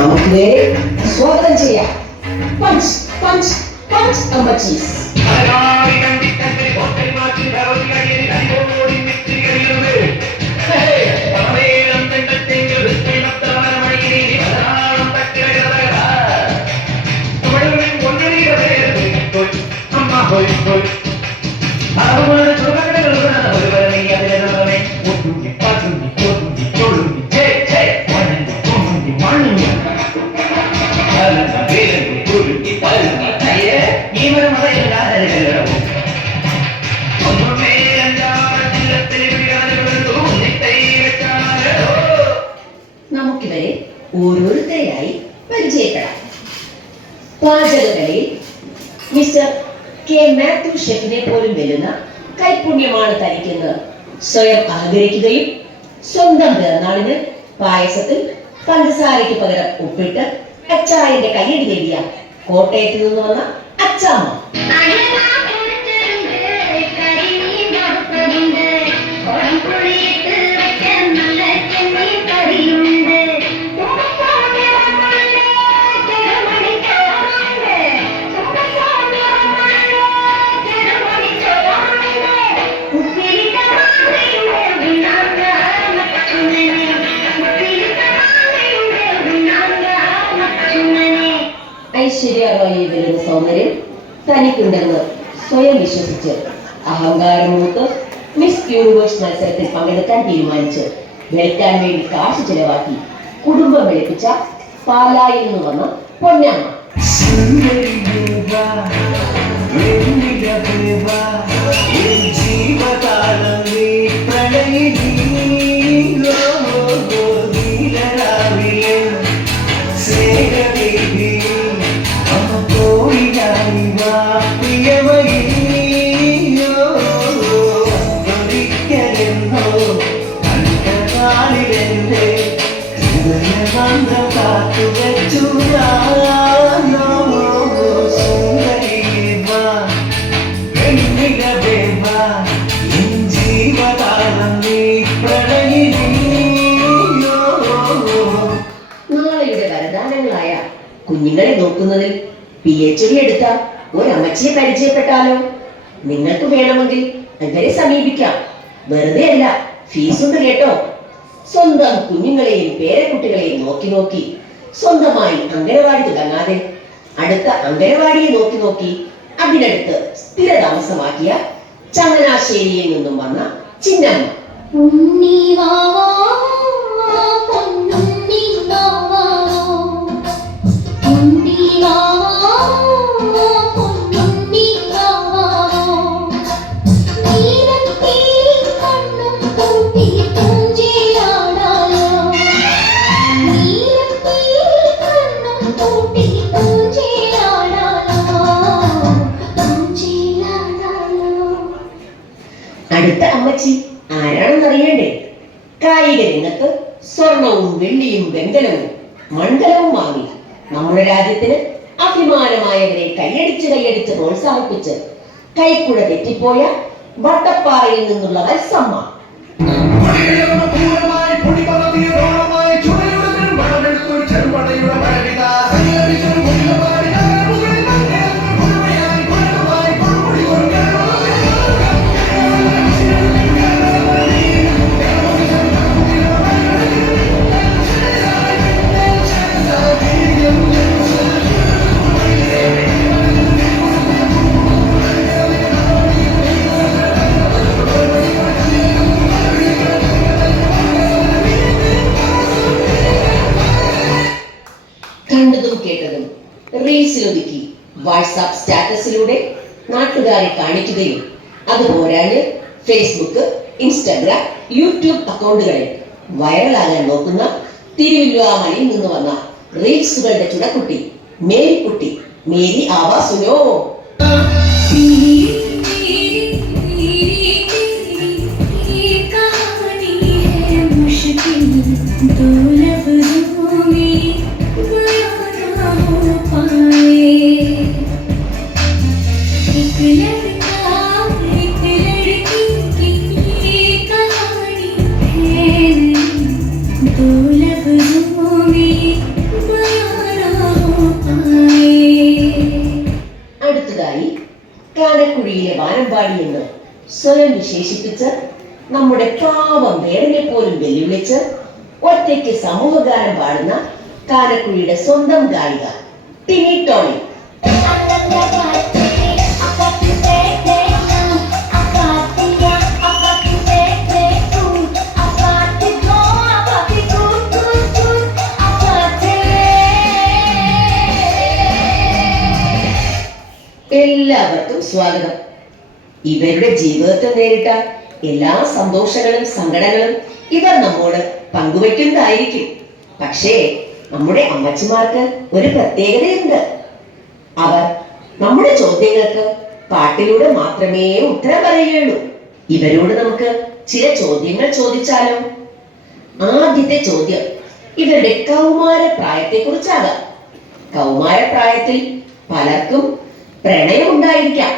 നമുക്ക് സ്വാഗതം ചെയ്യാം. പഞ്ച് പഞ്ച് പഞ്ച് അമ്മച്ചീസ്. നമുക്കിവരെ ഓരോരുത്തരെയായി പരിചയപ്പെടാം. പാചകകലയിൽ മിസ്റ്റർ കെ മാത്യു ഷെഫിനെ പോലും വെല്ലുന്ന കൈപുണ്യമാണ് തനിക്കെന്ന് സ്വയം അഹങ്കരിക്കുകയും സ്വന്തം പിറന്നാളിന് പായസത്തിൽ പഞ്ചസാരയ്ക്ക് പകരം ഉപ്പിട്ട് അച്ചായന്റെ കയ്യടി നേടിയ കോട്ടയത്ത് നിന്ന് വന്ന അച്ചാമ്മ. ഐശ്വര്യ റോയിൽ വരുന്ന സൗന്ദര്യം തനിക്കുണ്ടെന്ന് സ്വയം വിശ്വസിച്ച് അഹങ്കാരം മൂത്ത് മിസ് യൂണിവേഴ്സ് മത്സരത്തിൽ പങ്കെടുക്കാൻ തീരുമാനിച്ച് വെൽക്കാൻ വേണ്ടി കാശ് ചെലവാക്കി കുടുംബം വെളുപ്പിച്ച പാലായിൽ നിന്ന് വന്ന പൊന്നമ്മ. നാളെയുടെ വരദാനങ്ങളായ കുഞ്ഞുങ്ങളെ നോക്കുന്നതിൽ PhD എടുത്ത ഒരമ്മച്ചിയെ പരിചയപ്പെട്ടാലോ? നിങ്ങൾക്ക് വേണമെങ്കിൽ അങ്ങനെ സമീപിക്കാം. വെറുതെ അല്ല, ഫീസുണ്ട് കേട്ടോ. സ്വന്തം കുഞ്ഞുങ്ങളെയും പേരക്കുട്ടികളെയും നോക്കി നോക്കി സ്വന്തമായി അംഗനവാടി തുടങ്ങാതെ അടുത്ത അംഗനവാടിയെ നോക്കി നോക്കി അതിനടുത്ത് സ്ഥിരതാമസമാക്കിയ ചങ്ങനാശ്ശേരിയിൽ നിന്നും വന്ന ചിന്നമ്മ. അടുത്ത അമ്മച്ചി ആരാണെന്നറിയണ്ടേ? കായിക രംഗത്ത് സ്വർണവും വെള്ളിയും വെങ്കലവും മണ്ഡലവും വാങ്ങി നമ്മുടെ രാജ്യത്തിന് അഭിമാനമായവരെ കൈയടിച്ച് പ്രോത്സാഹിപ്പിച്ച് കൈക്കുഴ തെറ്റിപ്പോയ വട്ടപ്പാറയിൽ നിന്നുള്ള വത്സമ്മ. കണ്ടതും കേട്ടതും റീൽസിലൊതുക്കി വാട്സാപ്പ് സ്റ്റാറ്റസിലൂടെ നാട്ടുകാരെ കാണിക്കുകയും അതുപോരാഞ്ഞ് ഫേസ്ബുക്ക്, ഇൻസ്റ്റാഗ്രാം, യൂട്യൂബ് അക്കൗണ്ടുകളിൽ വൈറലാകാൻ നോക്കുന്ന തിരുവല്ലാമലയിൽ നിന്ന് വന്ന റീൽസുകളുടെ ചുടക്കുട്ടി മേരിക്കുട്ടി. മേരി ആവാസുനോ. दो लफ्ज़ों में കാനക്കുഴിയിലെ വാനമ്പാടി എന്ന് സ്വയം വിശേഷിപ്പിച്ച് നമ്മുടെ പാവം വേടനെ പോലും വെല്ലുവിളിച്ച് ഒറ്റയ്ക്ക് സമൂഹഗാനം പാടുന്ന കാനക്കുഴിയുടെ സ്വന്തം ഗായിക ടിനി ടോണി. എല്ലാവർക്കും സ്വാഗതം. ഇവരുടെ ജീവിതത്തിൽ നേരിട്ട എല്ലാ സന്തോഷങ്ങളും സങ്കടങ്ങളും ഇവർ നമ്മോട് പങ്കുവയ്ക്കുന്നതായിരിക്കും. പക്ഷേ നമ്മുടെ അമ്മച്ചിമാർക്ക് ഒരു പ്രത്യേകതയുണ്ട്. അവർ നമ്മുടെ ചോദ്യങ്ങൾക്ക് പാട്ടിലൂടെ മാത്രമേ ഉത്തരം പറയുകയുള്ളൂ. ഇവരോട് നമുക്ക് ചില ചോദ്യങ്ങൾ ചോദിച്ചാലോ? ആദ്യത്തെ ചോദ്യം ഇവരുടെ കൗമാര പ്രായത്തെ കുറിച്ചാകാം. കൗമാരപ്രായത്തിൽ പലർക്കും പ്രണയം ഉണ്ടായിരിക്കാം.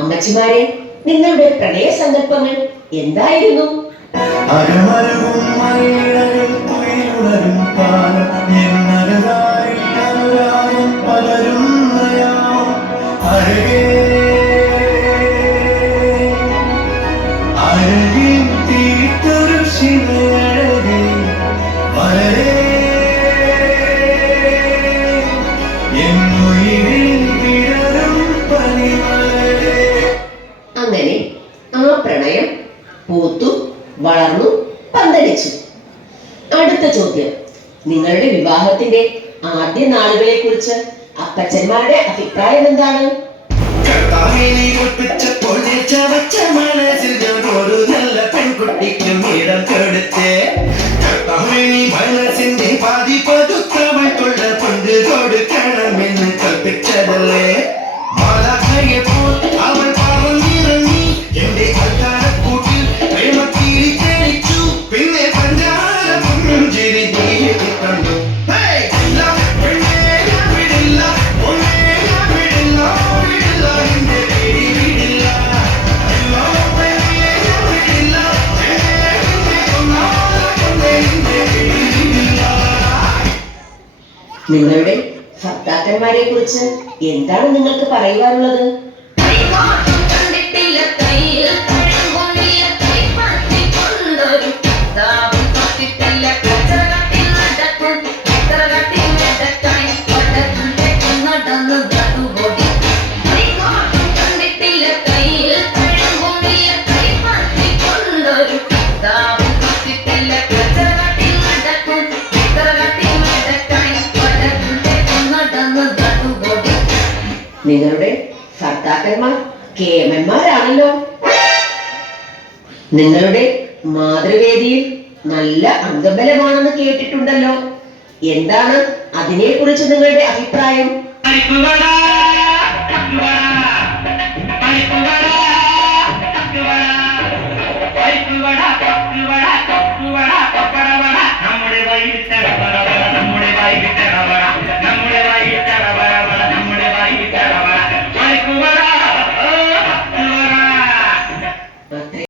അമ്മച്ചിമാരെ, നിങ്ങളുടെ പ്രണയ സങ്കല്പങ്ങൾ എന്തായിരുന്നു? അങ്ങനെ ആ പ്രണയം പൂത്തു വളർന്നു പന്തലിച്ചു. അടുത്ത ചോദ്യം, നിങ്ങളുടെ വിവാഹത്തിന്റെ ആദ്യ നാളുകളെ കുറിച്ച് അപ്പച്ചന്മാരുടെ അഭിപ്രായം എന്താണ്? നല്ല പെൺകുട്ടിക്കും ഇടം കൊടുത്ത് മനസ്സിന്റെ പാതി പതുക്കമായിട്ടുള്ള കൊണ്ട് കൊടുക്കണമെന്ന് കൽപ്പിച്ചതല്ലേ. മാലാഖയെ പോൽ അവൾ പറന്നിറങ്ങി എന്റെ അൽക്കാരക്കൂട്ടിൽ പ്രേമത്തിരി ക്ഷണിച്ചു. പിന്നെ പഞ്ചാര പുഞ്ചിരി കണ്ടു. നിങ്ങളുടെ ഭർത്താക്കന്മാരെ കുറിച്ച് എന്താണ് നിങ്ങൾക്ക് പറയുവാനുള്ളത്? നിങ്ങളുടെ ഭർത്താക്കന്മാർ കേമന്മാരാണല്ലോ. നിങ്ങളുടെ മാതൃവേദിയിൽ നല്ല അംഗബലമാണെന്ന് കേട്ടിട്ടുണ്ടല്ലോ. എന്താണ് അതിനെ കുറിച്ച് നിങ്ങളുടെ അഭിപ്രായം?